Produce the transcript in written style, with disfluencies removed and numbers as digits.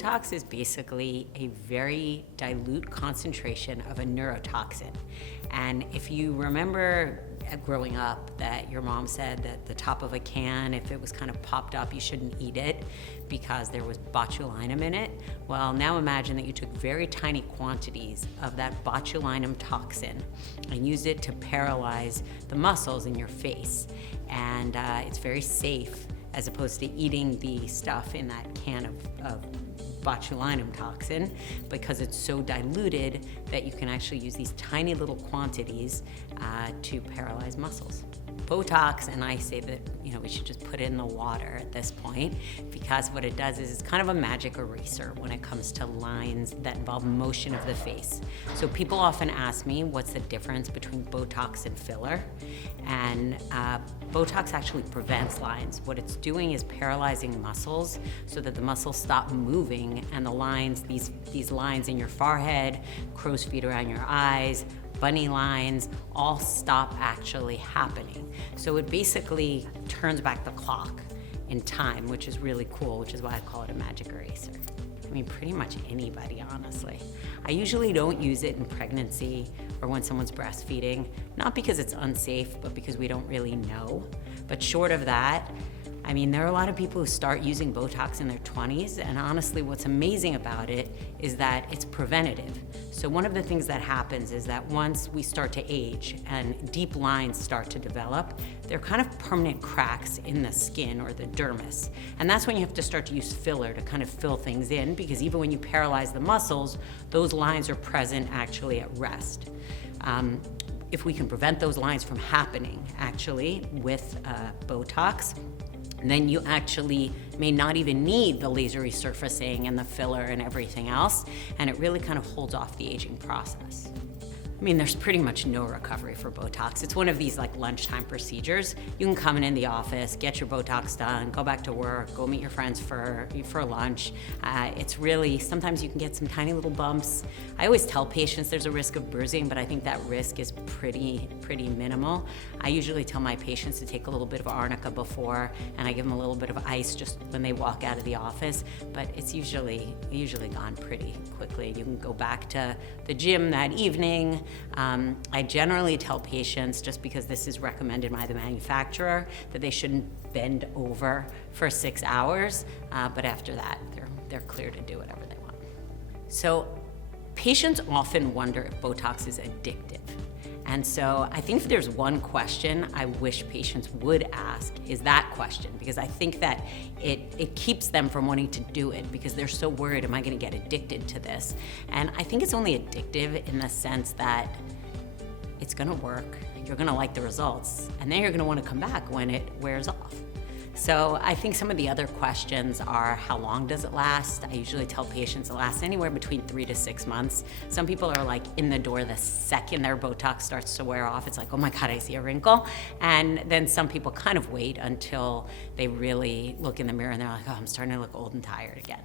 Botox is basically a very dilute concentration of a neurotoxin. And if you remember growing up that your mom said that the top of a can, if it was kind of popped up, you shouldn't eat it because there was botulinum in it. Well, now imagine that you took very tiny quantities of that botulinum toxin and used it to paralyze the muscles in your face. And it's very safe as opposed to eating the stuff in that can of botulinum toxin, because it's so diluted that you can actually use these tiny little quantities to paralyze muscles. Botox, and I say that we should just put it in the water at this point, because what it does is it's kind of a magic eraser when it comes to lines that involve motion of the face. So people often ask me what's the difference between Botox and filler, and Botox actually prevents lines. What it's doing is paralyzing muscles so that the muscles stop moving, and the lines, these lines in your forehead, crow's feet around your eyes, bunny lines, all stop actually happening. So it basically turns back the clock in time, which is really cool, which is why I call it a magic eraser. I mean, pretty much anybody, honestly. I usually don't use it in pregnancy or when someone's breastfeeding, not because it's unsafe, but because we don't really know. But short of that, I mean, there are a lot of people who start using Botox in their 20s, and honestly, what's amazing about it is that it's preventative. So one of the things that happens is that once we start to age and deep lines start to develop, they're kind of permanent cracks in the skin or the dermis. And that's when you have to start to use filler to kind of fill things in, because even when you paralyze the muscles, those lines are present actually at rest. If we can prevent those lines from happening actually with Botox, then you actually may not even need the laser resurfacing and the filler and everything else, and it really kind of holds off the aging process. I mean, there's pretty much no recovery for Botox. It's one of these like lunchtime procedures. You can come in the office, get your Botox done, go back to work, go meet your friends for lunch. It's really, sometimes you can get some tiny little bumps. I always tell patients there's a risk of bruising, but I think that risk is pretty minimal. I usually tell my patients to take a little bit of arnica before, and I give them a little bit of ice just when they walk out of the office, but it's usually gone pretty quickly. You can go back to the gym that evening. I generally tell patients, just because this is recommended by the manufacturer, that they shouldn't bend over for 6 hours, but after that, they're clear to do whatever they want. So patients often wonder if Botox is addictive. And so I think if there's one question I wish patients would ask is that question, because I think that it keeps them from wanting to do it because they're so worried, am I gonna get addicted to this? And I think it's only addictive in the sense that it's gonna work, you're gonna like the results, and then you're gonna wanna come back when it wears off. So I think some of the other questions are, how long does it last? I usually tell patients it lasts anywhere between 3 to 6 months. Some people are like in the door the second their Botox starts to wear off. It's like, oh my God, I see a wrinkle. And then some people kind of wait until they really look in the mirror and they're like, oh, I'm starting to look old and tired again.